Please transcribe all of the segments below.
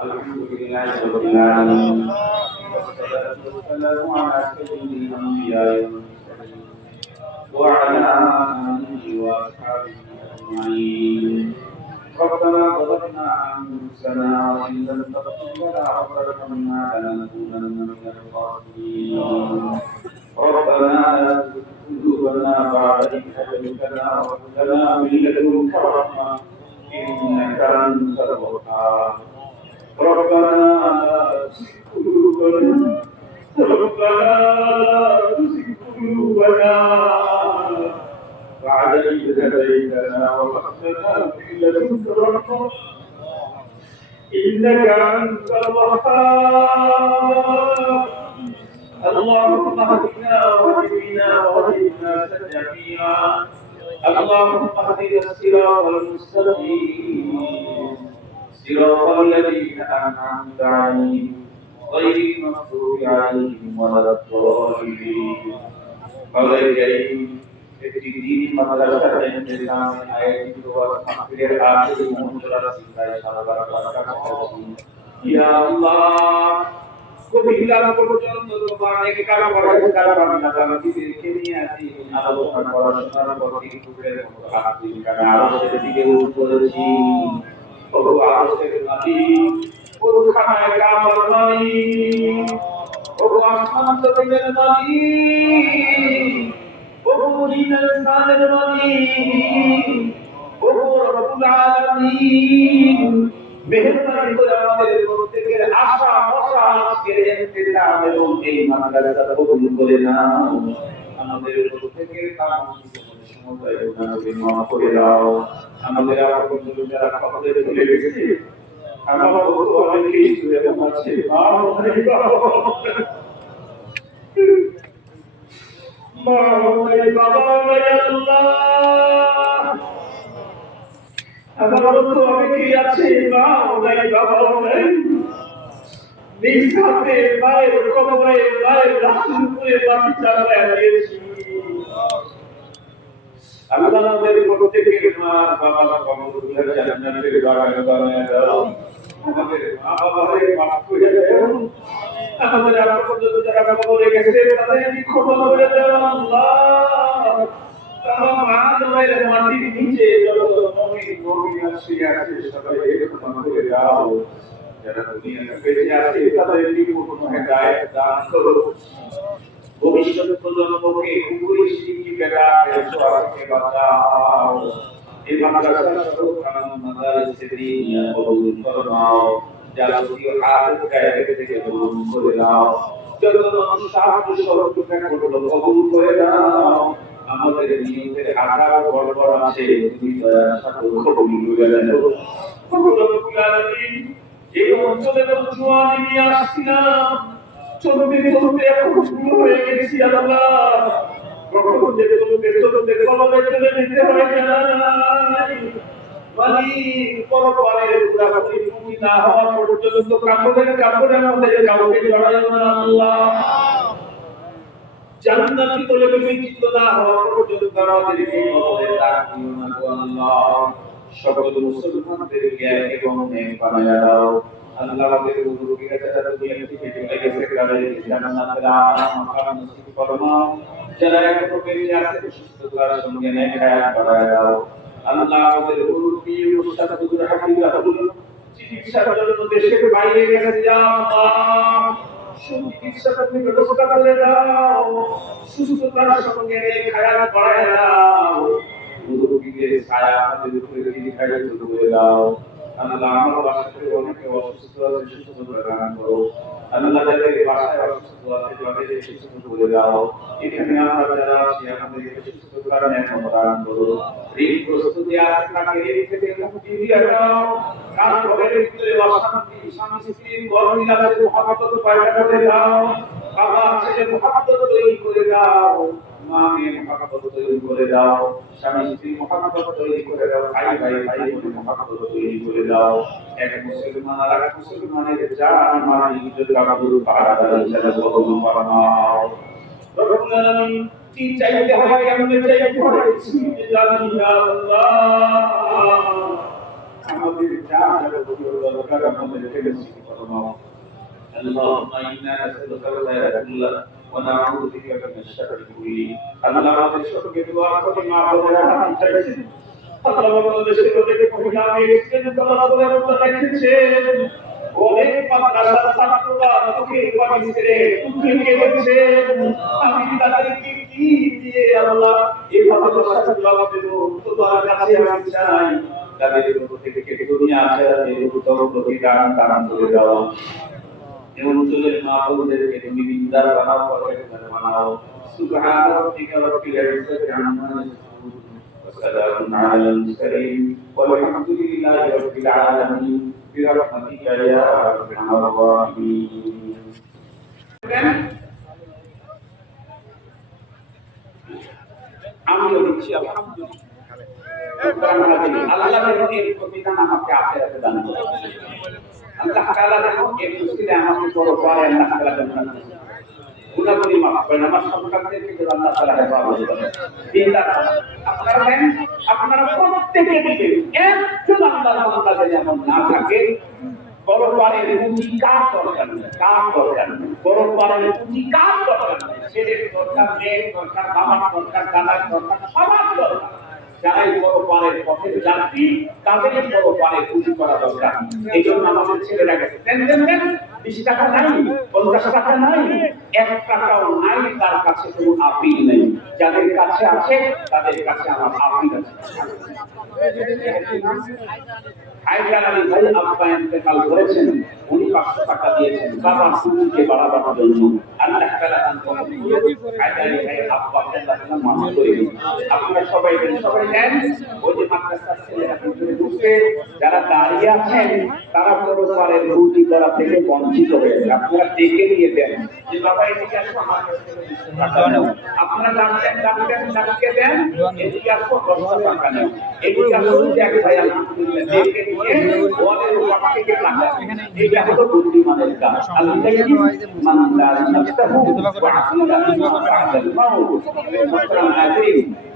الحمد لله رب العالمين والصلاة والسلام على سيد الأنبياء والمرسلين وعلى آله وأصحابه أجمعين. ربنا ظلمنا أنفسنا وإن لم تغفر لنا وترحمنا لنكونن من الخاسرين. ربنا لا تزغ قلوبنا بعد إذ هديتنا وهب لنا من لدنك رحمة إنك أنت الوهاب. ربنا لا تزغ قلوبنا بعد إذ هديتنا وهب لنا من لدنك رحمة إنك أنت الوهاب. اللهم اهدنا واهدنا واهدنا جميعا. اللهم اهدنا الصراط المستقيم صراط الذين أنعمت عليهم غير المغضوب عليهم ولا الضالين. الدين مدرسة الإسلام آيات وتحقير آخر منشورات سيدنا يا الله কবিলা পর্যন্ত তোমার কারা পড়াতে কারা বাংলা তারা দিকে নিয়ে আসি আলোচনা পড়াশোনার প্রতি টুকরে হাত দিন কারা আলোচনার দিকে উঠেছি ও আলোচনার নদী ও খানায় কামর নদী ও আসমান জমিনের নদী ও জিনের স্থানের নদী ও রব্বুল আলামিন মেহেরবানি করে আমাদের প্রত্যেকের আশা আশা আজকের ইন্তেজাম এবং এই মাদ্রাসা কবুল করে নাও। আমাদের প্রত্যেকের কাম সময় গুনাহকে মাফ করে দাও। আমাদের আপন যারা কবরে চলে গেছে আমার বন্ধু অনেকেই শুয়ে আছে মা বাবা আল্লাহ আমার তো অনেকেই আছে মা নাই বাবা নাই নিজ হাতে মায়ের কবরে মায়ের লাশের উপরে মাটি চাপায় দিয়েছি। আল্লাহ আমাদের প্রত্যেকের মা বাবা কবরগুলো জান্নাতের বাগান বানায় দাও। আমাদের মা বাবারে মাফ করে দাও। আমাদের আপন যারা কবরে গেছে তাদের ক্ষমা করে দাও আল্লাহ। মাটির নিচে যত মুমিন শুয়ে আছে সবাইকে ক্ষমা করে দাও। যারা দুনিয়াতে বেঁচে আছে তাদের জীবনে হেদায়েত দান করো। ভবিষ্যৎ প্রজন্মকে কুকুরি শিক্ষি বেড়ায় সবাইকে বাঁচাও। এই মাদ্রাসা সরকার মাদ্রাসা দিন কবুল ফরমাও। যাবতীয় হাত গায়ে থেকে কবুল করে দাও। যত সাহায্য সহযোগিতা করলো কবুল করে দাও। আমাদের নিয়তের আশা বড় আছে তুমি দয়ার সাথে কবুল করে দাও। রব্বুল আলামিন এই অঞ্চলে তো জোয়ানি নিয়ে আসছিলাম চলতে চলতে এখন শুরু হয়ে গেছি আল্লাহ। কখন যে চলতে কবরে চলে যেতে হয় জানাই মালিক পরপারের পুরাপুরি মুক্তি না হওয়া পর্যন্ত কাপড়ের মধ্যে কাউকে জড়াইও না আল্লাহ। জান্নাতি বলে বিবেচিত না হওয়া পর্যন্ত আমাদেরকে কবরে রাখিও না আল্লাহ। সকল মুসলমানদেরকে এবং নেক বানায়া দাও আল্লাহ। আমাদের রোগীরা যারা দুনিয়া থেকে চলে গেছে তাদের জান্নাতের মাকাম নসিব ফরমাও। যারা এখন বেঁচে আছে সুস্থতার সঙ্গে নেক হায়াত বানায়া দাও আল্লাহ। আমাদের মুরব্বি উস্তাদ হুজুর হাফিজাহুল চিকিৎসার জন্য দেশের বাইরে গেছে যা আল্লাহ চিকিৎসা করতে ব্যবস্থা করে দাও। সুস্থতার সঙ্গে নেক হায়াত বানায়া দাও। মুরব্বিদের ছায়া আমাদের উপরে দিখাই করে দাও আল্লাহ। আমার বাসাতে অনেকে অসুস্থ আছে সুস্থতা দান করো আল্লাহ। যাদের বাসায় অসুস্থ আছে তাদের সুস্থ করে দাও। এখানে আমরা যারা আছি আমাদেরকে সুস্থতার নিয়ামত দান করো। ঋণ প্রস্তুতি আছে তাকে ঋণ থেকে মুক্তি দিয়ে দাও। কার ঘরের ভিতরে অশান্তি স্বামী স্ত্রীর গরমিলাতে মহব্বত পয়দা করে দাও। বাবা ছেলে মহব্বত তৈরি করে দাও। মাকে মহব্বত তৈরি করে দাও। স্বামী স্ত্রী মহব্বত তৈরি করে দাও। ভাই ভাই ভাই বোনের মহব্বত তৈরি করে দাও। এক মুসলমান আর এক মুসলমানের জান মাল ইজ্জত কাবুল পাহাড় হিসেবে কবুল ফরমাও। রব্বুল আলামিন কি চাইতে হয় কেমনে চাইতে হয় জানি না আল্লাহ। আমাদের যা দরকার আমাদের থেকে করো اللهم إنا نسألك الخير كله ونعوذ بك من الشر كله আল্লাহ আমাদের সকলকে দোয়া করে মা বোনেরা হাত চাইছেন আল্লাহ আমাদের সকলকে কবিতা এক্সটেন্ড করার বলে রেখেছেন অনেক মাদ্রাসা ছাত্ররা চোখের পানি ছেড়ে উঠে গেছেন আমি তাদেরকে কি দিয়ে আল্লাহ এইভাবে দোয়া দেব তোমার কাছে আমি চাই তাদের উপর থেকে দুনিয়া আখিরাতের উত্তম প্রতিদান দান করে দাও অঞ্চলের মা বোনদেরকে তুমি বিদ্যার বানাও করে বানাও সুবহান রাব্বিকা রাব্বিল ইজ্জাতি আম্মা ইয়াসিফুন ওয়া সালামুন আলাল মুরসালিন ওয়ালহামদুলিল্লাহি রাব্বিল আলামিন বিরহমাতিকা ইয়া আরহামার রাহিমিন আমিও দিচ্ছি আলহামদুলিল্লাহ আল্লাহর রহমতের প্রতিদান আমাকে আখিরাতে দান করুন আল্লাহ তাআলা যেন এই মুসলিমে আমাকে বড় করে আল্লাহ তাআলা যেন গুনাহগুলি মাফ করেন আমার সন্তানদের থেকে আল্লাহ তাআলা হেফাজত করেন দিনদার আপনারা দেন আপনারা প্রত্যেকে দিবেন একজন আল্লাহর বান্দা যেমন না থাকে বড় পারের পুঁজি কার দরকার নেই কার দরকার নেই বড় পারের পুঁজি কার দরকার নেই ছেলের দরকার মেয়ের দরকার বাবার দরকার দাদার দরকার সবার দরকার যারাই বড় পারের পথের যাত্রী তাদের বড় পারের পুঁজি করা দরকার এই জন্য আমাদের ছেলেরা গেছে দেন 20 টাকা নাই 50 টাকা নাই 1 টাকাও নাই তার কাছে কোনো আপিল নেই যাদের কাছে আছে তাদের কাছে আমার আপিল আছে হায়দার আলী ভাই আব্বা ইন্তেকাল করেছেন উনি 500 টাকা দিয়েছেন বাবার পুঁজিকে বাড়াবার জন্য আল্লাহ তাআলা হায়দার আলী ভাই আব্বা আল্লাহ মাফ করে দিন আপনারা সবাই দেন ওই যে মাদ্রাসার ছেলেরা ভিতরে ঢুকে যারা দাঁড়িয়ে আছেন তারা বড় পারের পুঁজি করা থেকে বঞ্চিত হয়েছে আপনারা ডেকে নিয়ে দেন যে বাবা এদিকে আসো আমার টাকা নাও আপনারা ডাকতে দেন এদিকে আসো 10 টাকা নাও এদিকে আসো এক ভাই আলহামদুলিল্লাহ ডেকে নিয়ে ওদের উপর থেকে টাকা এটা হলো বুদ্ধিমানের কাজ আল্লাহ মানলা নাফসাহু ওয়া আসিলা বা'দাল মাউত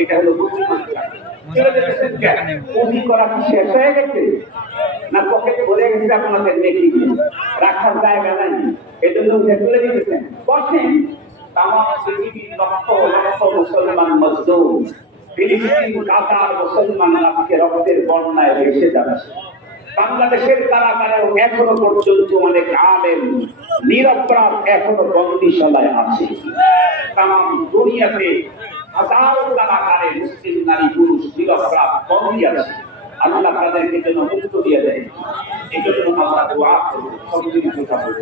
এটা হলো বুদ্ধিমানের কাজ পুঁজি করা কি শেষ হয়ে গেছে না পকেটে ভরে গেছে আপনাদের নেকি রাখার জায়গা নাই এই জন্য তুলে দিতেছেন বসেন তামাম পৃথিবীর লক্ষ লক্ষ মুসলমান মজদুর ফিলিস্তিন কাতার মুসলমান আজকে রক্তের বন্যায় ভেসে যাচ্ছে বাংলাদেশের কারাগারেও এখনো পর্যন্ত অনেক আলেম নিরপরাধ এখনো বন্দিশালায় আছে তামাম দুনিয়াতে হাজারো কারাগারে মুসলিম নারী পুরুষ নিরপরাধ বন্দী আছে আল্লাহ তাদেরকে যেন মুক্ত দিয়ে দেয় এই জন্য আমরা দোয়া করব সবদিন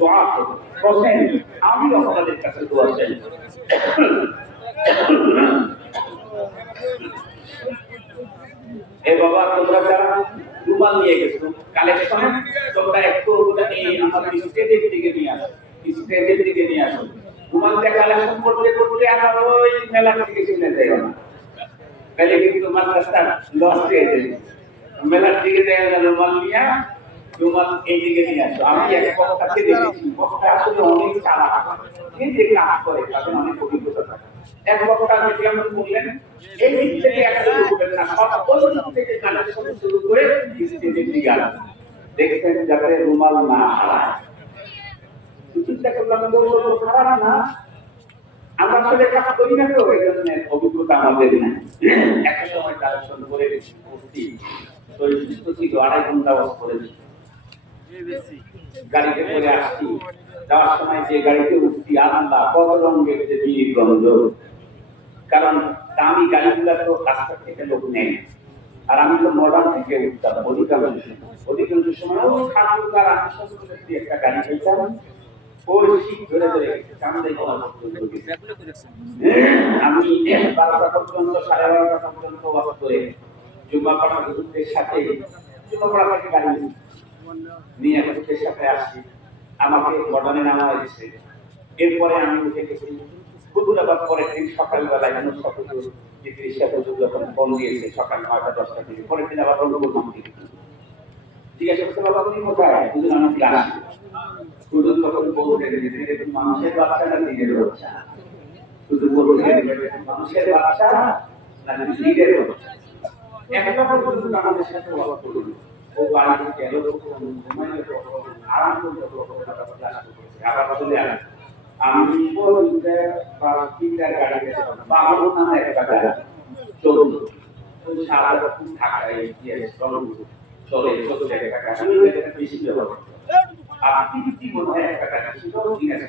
দোয়া করব বসেন আমিও আপনাদের কাছে দোয়া চাই এ বাবা তোমরা যারা রুমাল নিয়ে গেছো কালেকশন তোমরা একটু এই আমাদের স্টেজের দিকে নিয়ে আসো রুমাল দিয়ে কালেকশন করতে করতে আর ওই মেলা থেকে চলে যায় না তাহলে কিন্তু মাদ্রাসা লস হয়ে যায় মেলার দিকে যায় না রুমাল নিয়ে রুমাল এই দিকে নিয়ে আসো আমি এক পক্ষে দেখেছি পক্ষে আসলে অনেক চালাক এই যে কাজ করে তাদের অনেক অভিজ্ঞতা থাকে এক বক্তা যদি আমরা বললেন এই দিক থেকে একটা করবেন না সব ওই দিক থেকে কালেকশন শুরু করে স্টেজের দিকে গেল দেখছেন যাতে রুমাল না হারায় চিন্তা করলাম বলবো খারাপ না আমরা আসলে কাজ করি না তো এই জন্য অভিজ্ঞতা আমাদের না একটা সময় কালেকশন করে করছি তো সুস্থ ছিল 2.5 ঘন্টা ওয়াজ করেছি গাড়িতে করে আসছি যাওয়ার সময় যে গাড়িতে উঠছি আল্লাহ কত রঙের যে বীর গন্ধ কারণ দামি গাড়িগুলো তো রাস্তা থেকে লোক নেয় আর আমি তো মডার্ন থেকে উঠতাম অধিকাংশ সময় ওই খাটুকার একটা গাড়ি পেয়েছিলাম ওই শীত ধরে ধরে কামড়ে আমি 12টা পর্যন্ত 12:30 পর্যন্ত ওয়াজ করে জুম্মা পড়ার গ্রুপের সাথে জুম্মা পড়ার থেকে গাড়ি নিয়ে গ্রুপের সাথে আসছি আমাকে মডার্নে নামা হয়েছে এরপরে আমি উঠে গেছি হুজুরাবাদ পরের দিন সকালবেলায় ডিগ্রি সাহেব যখন ফোন দিয়েছে সকাল 9টা 10টা থেকে পরের দিন আবার রংপুর নাম থেকে জিজ্ঞাসা করতে বাবা তুমি কোথায় হুজুর আমি ক্লাস হুজুর তখন বলতে যে মানুষের বাচ্চা না দিনের বাচ্চা হুজুর বলতে মানুষের বাচ্চা না দিনের বাচ্চা একটা পর্যন্ত আমাদের সাথে ওয়াজ করুন ও বাড়িতে গেল ঘুমাইলে আরাম করতে আবার চলে আসে আমি বলতে বা তিনটার গাড়ি গেছে বাবু নামে একটা গাড়ি চলুন ওই সারা খুব ঢাকায় গিয়ে চলে চলে একটা গাড়ি বেশি ব্যবহার আর কি মনে হয় একটা গাড়ি ছিল ঠিক আছে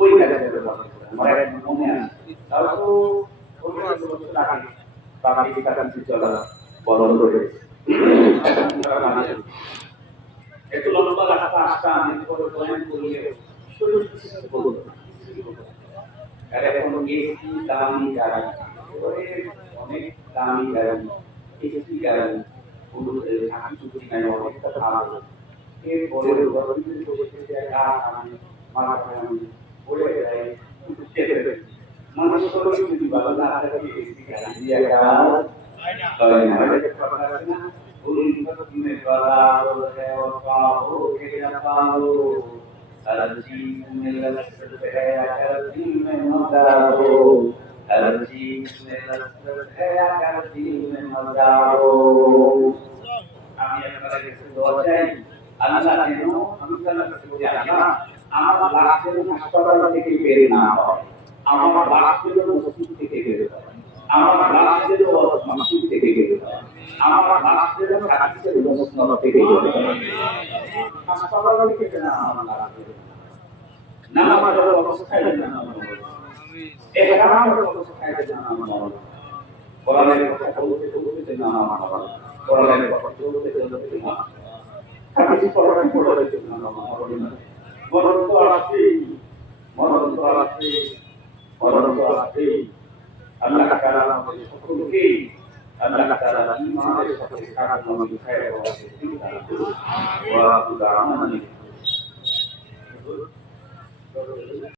ওই গাড়িটা ব্যবহার আমার এখন মনে আছে তাও তো ওই বছর আগে বাবা এই কাছে চলা বন্ধ করে একটু লম্বা রাস্তা আসতা আমি পরে প্ল্যান করিয়ে শুরু করব আর এখন এসি দামি গাড়ি অনেক দামি গাড়ি এসি গাড়ি পুরুষের থাকি চুক্তি গাড়ি অনেকটা ভালো এরপরে আমি মাথায় আমি পড়ে যাই মানুষ যদি ভালো না থাকে এসি গাড়ি দিয়ে হয় না আমার লাশের হাসপাতাল থেকে বের না হয় আমার লাশের মসজিদ থেকে বের হয় আমার লাশের মসজিদ থেকে বের হয় আমার লাশের হাদিসের মুসনাদ থেকে বের হয় হাসপাতাল থেকে না আমার লাশের নামাজ অবস্থায় না আমার ইহরামের অবস্থায় না আমার কোরআনের কথা বলতে না আমার কোরআনের কথা বলতে না হাদিস পড়তে না আমার মরণ তো আছেই আল্লাহ তাআলা আমাদের সকলকে আল্লাহ তাআলা ঈমানের সাথে কাটানো বিখায় ওয়া